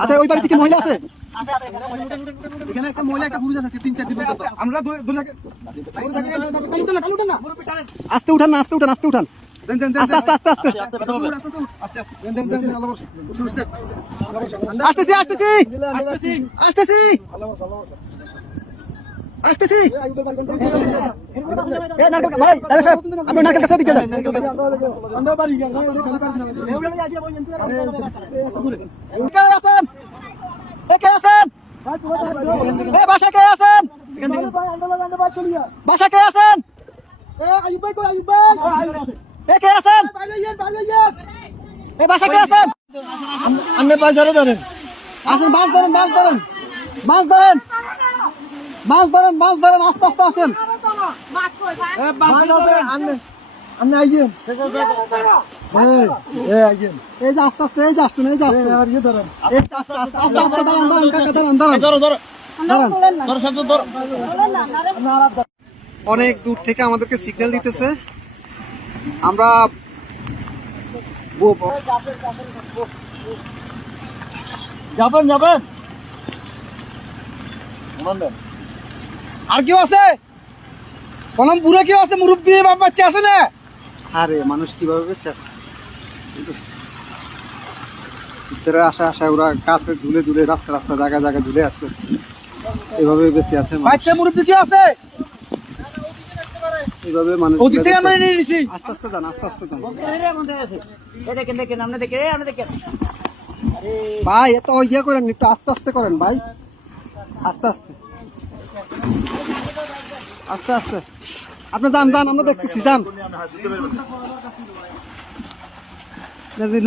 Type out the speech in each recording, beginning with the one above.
আচ্ছা ওই বাড়িতে কি মহিলা আছে? এখানে একটা মহিলা একটা পুরুষ আছে 3-4 দিন পর্যন্ত। আমরা আস্তে উঠান না, আস্তে উঠান, আস্তে উঠান, আস্তে আস্তে আস্তে আস্তে আসতেছি আসতেছি আসতেছি আসতেছি। ভাই সাহেব আপনি নারকেল গাছের দিকে যান। কে আছেন? কে আছেন? বাসায় কে আছেন? বাসায় কে আছেন? কে আছেন? বাসায় কে আছেন? আপনি বাজারে ধরেন, আসেন, মাছ ধরেন, মাছ ধরেন, মাছ ধরেন, মাছ ধরেন, মাছ ধরেন, আস্তে আস্তে আসেন। এই যে আস্তে আস্তে, এই যে আসছেন, এই যে আসছেন, আস্তে আস্তে আস্তে আস্তে দাঁড়ান, দাঁড়ান কাকা, দাঁড়ান, দাঁড়ান। অনেক দূর থেকে আমাদেরকে সিগন্যাল দিতেছে, আমরা যাবেন যাবেন। আর কেউ আছে? কলম পুরো কেউ আছে? মুরব্বী বাপ বাচ্চা আছে না? আরে মানুষ কিভাবে বেঁচে আছে? ভিতরে আসা আসা ওরা কাছে ঝুলে ঝুলে, রাস্তা রাস্তা জায়গা জায়গা ঝুলে আছে, এভাবে বেঁচে আছে। বাচ্চা মুরব্বী কি আছে? এইভাবে মানুষ আস্তে আস্তে যান, আস্তে আস্তে যান ভাই, এত ইয়ে করেন, একটু আস্তে আস্তে করেন ভাই, আস্তে আস্তে আস্তে আস্তে। আপনি যান যান, আমরা দেখতেছি, যান।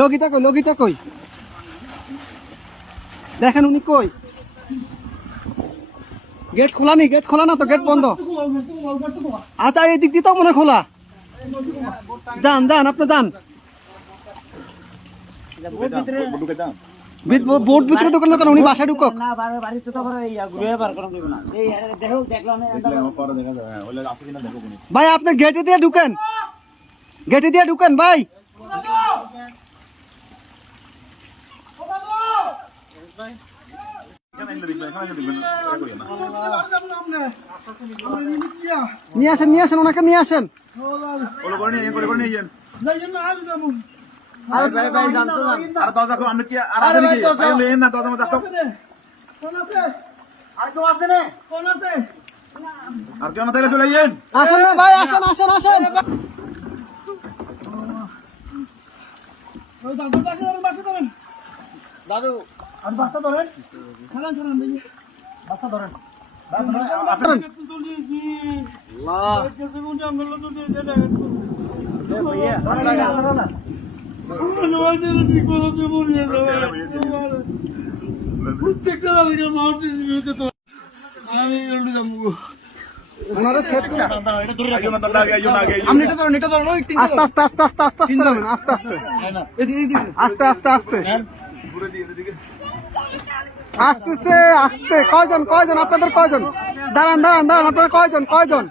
লগিটা কই, লগিটা কই? দেখেন উনি কই? গেট খোলা নি? গেট খোলা না তো, গেট বন্ধ। আচ্ছা এই দিক দিয়ে তো মনে খোলা। যান যান, আপনি যান। বোর্ড ভিতরে দোকান দোকান, উনি বাসায় ঢুকক। ভাই আপনি গেটে দিয়ে ঢুকেন, গেটে দিয়ে ঢুকেন ভাই। নিয়ে আসেন, নিয়ে আসেন, ওনাকে নিয়ে আসেন। আসেন না ভাই, আসেন আসেন আসেন। দাদু আর বাসটা ধরেন, ছাড়ান ছাড়ান ভাই, বাসটা ধরেন। আস্তে আস্তে আস্তে আস্তে আস্তে আস্তে আস্তে আস্তে আস্তে আস্তে আসতেছে, আসতে। কয়জন কয়জন আপনাদের, কয়জন? দাঁড়ান দাঁড়ান দাঁড়ান, আপনারা কয়জন কয়জন?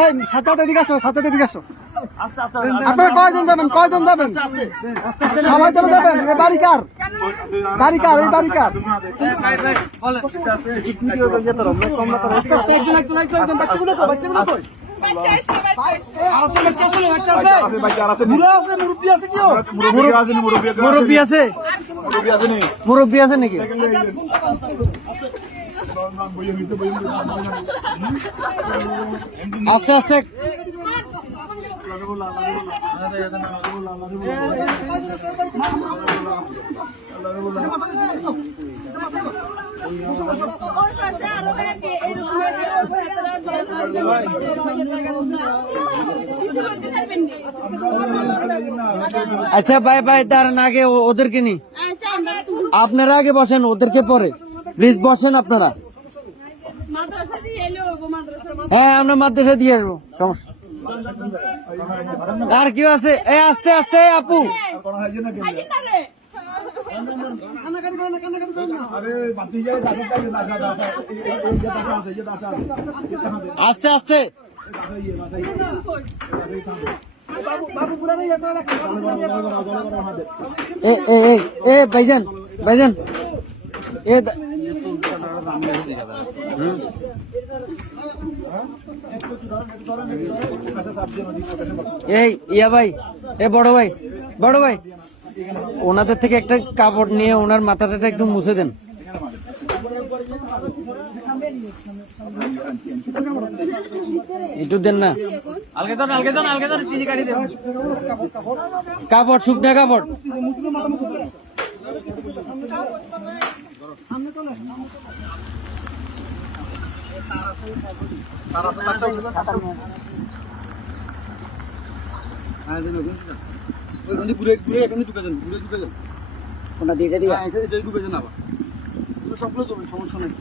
এই সাথে এদিকে আসো, সাথে এদিকে আসো। আপনারা কয়জন যাবেন, কয়জন যাবেন? সবাই চলে যাবেন? এই বাড়ি কার? বাড়ি কার? এই বাড়ি কার? মুরব্বী আছে, মুরব্বী আছে নাকি? আস্তে আস্তে আচ্ছা ভাই ভাই, দাঁড়ান, আগে ওদেরকে নি, আপনারা আগে বসেন, ওদেরকে পরে প্লিজ বসেন আপনারা। হ্যাঁ আমরা মাদ্রাসা দিয়ে আসবো, সমস্যা। আর কেউ আছে? এই আস্তে আস্তে আপু, আস্তে আস্তে বাবু বাবু পুরা নেই আপনারা রাখেন এ ভাইজান ভাইজান এই ইয়া ভাই বড় ভাই ওনাদের থেকে একটা কাপড় নিয়ে ওনার মাথাটা একটু মুছে দেন। একটু দেন না কাপড়, শুকনা কাপড়। কোনটা দিয়ে দিয়া ঢুকে যান আবার সবগুলো সমস্যা নেই।